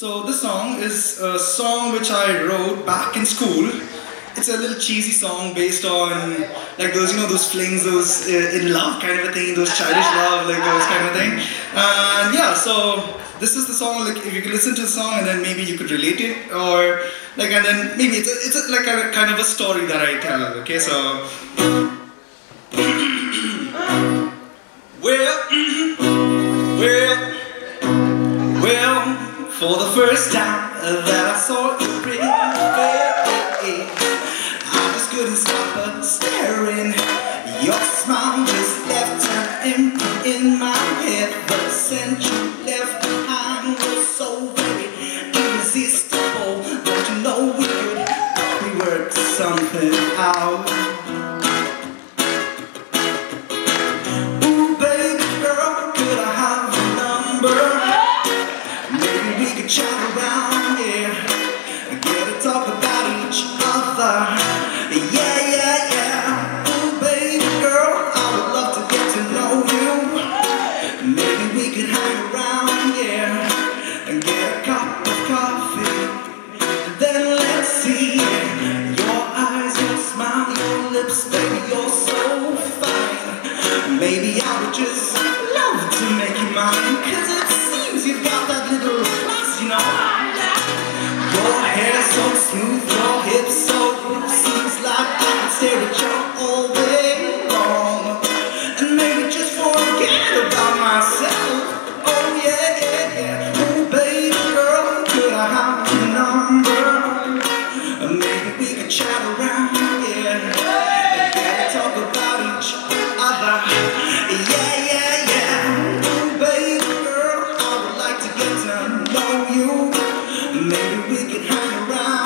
So this song is a song which I wrote back in school. It's a little cheesy song based on like those, those flings, those in love kind of a thing, those childish love, like those kind of thing. And yeah, so this is the song. Like if you could listen to the song and then maybe you could relate it, or like and then maybe it's like a kind of a story that I tell. Okay, so well, for the first time that I saw you pretty face, I just couldn't stop but staring. Your smile just left an imprint in my head. The scent you left behind was so very irresistible. Don't you know we could probably work something out? Ooh, baby girl, could I have your number? Maybe we could chat around here, get to talk about each other. Yeah. Ooh, baby girl, I would love to get to know you. Maybe we could hang around here and get a cup of coffee. And then let's see your eyes, your smile, your lips, baby, you're so fine. Maybe I would just love to make you mine, 'cause it seems you've got that little class, Your hair so smooth, your hips so loose. Seems like I could stare at you all day long, and maybe just forget about myself. Oh yeah. Oh baby girl, could I have your number? Maybe we could chat around, and get to talk about each other. Yeah. Oh baby girl, I would like to get to know you. Maybe we could hang around.